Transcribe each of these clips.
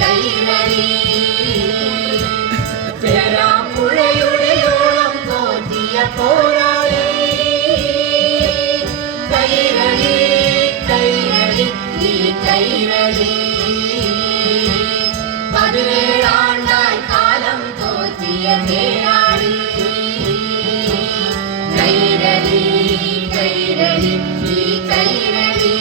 കൈരളി പുഴയുടെയോളം തോറ്റിയ പോരാളി കൈരളി കൈരളി ഈ കൈരളി 17 ആണ്ടായി കാലം തോറ്റിയ തേരാളി കൈരളി കൈരളി ഈ കൈരളി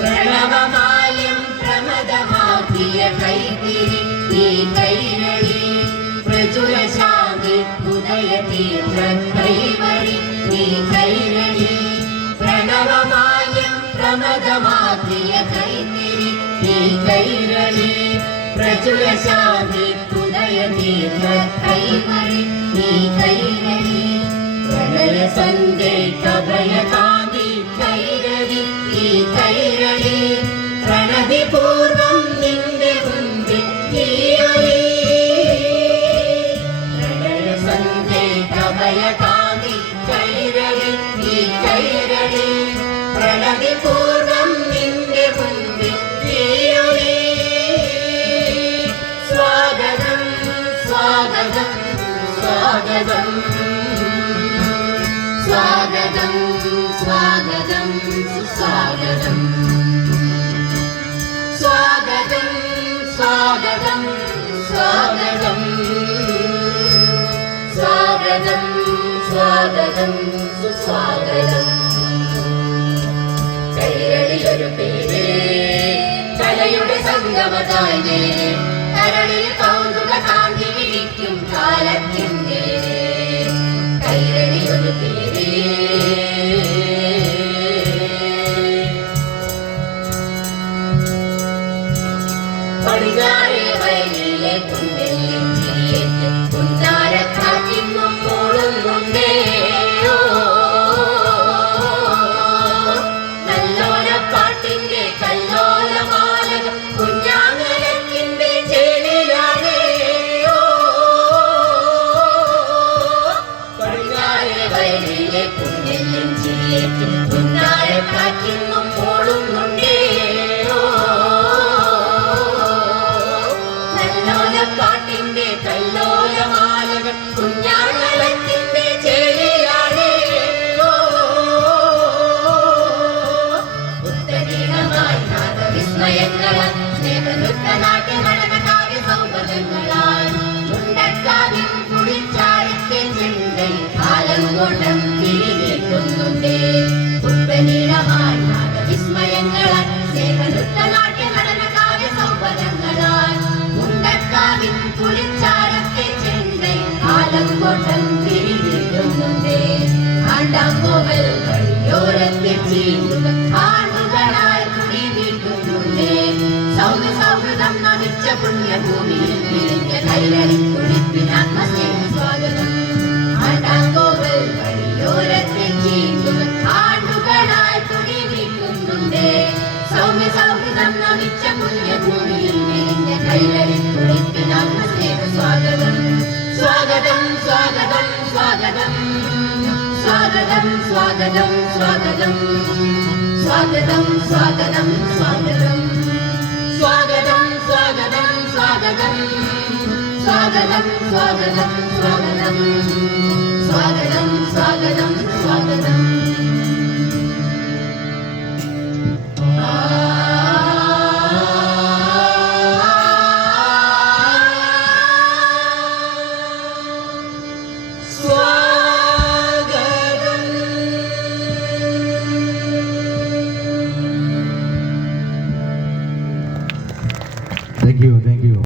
പ്രണവമായം പ്രമദമാക്കിയ കൈത്തിരി ഈ കൈരളി പ്രചുര ശാന്തി ഉദയ തീർത്ഥ കൈവഴി ഈ കൈരളി പ്രണവമായം പ്രമദമാക്കിയ കൈത്തിരി ഈ കൈരളി പ്രചുര ശാന്തി ഉദയ തീർത്ഥ കൈവഴി ഈ കൈരളി പ്രണയ സന്ധ്യ കഭയ കാന്തി കൈരളി ഈ കൈരളി പ്രണതി പൂർവം നിന്റെ മുൻപിൽ നീയൊലി പ്രണയ സന്ധ്യ കഭയ കാന്തി കൈരളി ഈ കൈരളി പ്രണതി പൂർവം നിന്റെ മുൻപിൽ നീയൊലി സ്വാഗതം സ്വാഗതം സ്വാഗതം സ്വാഗതം സ്വാഗതം സുസ്വാഗതം സ്വാഗതം സ്വാഗതം സ്വാഗതം സ്വാഗതം സ്വാഗതം സുസ്വാഗതം കൈരളിയൊരു പേര് കലയുടെ സംഗമതായി കരളിൽ കൗതുക കാന്തി വിളിക്കും കാലത്തിന്റെ കൈരളിയൊരു പേര് പടിഞ്ഞാറേ വയലിലെ കുന്തെല്ലിൻ ചിരിയേറ്റ് കുന്നാരക്കാറ്റിന്നും മൂളുന്നുണ്ടേ നല്ലോലപ്പാട്ടിന്റെ കല്ലോലമാലകം കുഞ്ഞാങ്ങലക്കിന്റെ ചേലിലാണേ പടിഞ്ഞാറേ വയലിലെ കുന്തെല്ലിൻ ചിരിയേറ്റ് കുന്നാരക്കാറ്റിന്നും മൂളുന്നുണ്ടേ പാട്ടിന്റെ കല്ലോലമാലകൾ കുഞ്ഞാങ്ങലത്തിന്റെ ചേലിയാണേ ഉത്തരീണമായി നാദവിസ്മയങ്ങളാൽ സ്നേഹനൃത്ത നാട്യ നടന കാവ്യ സൗകര്യങ്ങളാൽ മുണ്ടക്കാവിൻ കുളിച്ചാരത്തെ ചെണ്ടയിൽ കാലം കൊണ്ടം തിരികെത്തുന്നുണ്ടേ ഉത്തരീണമായി നാദവിസ്മയങ്ങളാൽ സ്നേഹനൃത്ത നാട്യ നടന കാവ്യ സൗകര്യങ്ങളാൽ മുണ്ടക്കാവിൻ കുളിച്ചാരത്തെ ചെണ്ടയിൽ കാലം കൊണ്ടം തിരികെത്തുന്നുണ്ടേ ആണ്ടാങ്കോവൽ വഴിയോരത്തെ ചീണ്ടുക ആണ്ടുകളായി കുടി വീട്ടുന്നുണ്ടേ സൗമ്യ സൗഹൃദം നമിച്ച പുണ്യഭൂമിയിൽ വിരിഞ്ഞ കൈരളി കുളിപ്പിനാത്മസ്നേഹ സ്വാഗതം ആണ്ടാങ്കോവൽ വഴിയോരത്തെ ചീണ്ടുക ആണ്ടുകളായി കുടി വീട്ടുന്നുണ്ടേ സൗമ്യ സൗഹൃദം നമിച്ച പുണ്യഭൂമിയിൽ വിരിഞ്ഞ കൈരളി കുളിപ്പിനാത്മസ്നേഹ സ്വാഗതം സ്വാഗതം സ്വാഗതം സ്വാഗതം സ്വാഗതം സ്വാഗതം സ്വാഗതം സ്വാഗതം സ്വാഗതം സ്വാഗതം സ്വാഗതം സ്വാഗതം സ്വാഗതം സ്വാഗതം സ്വാഗതം സ്വാഗതം സ്വാഗതം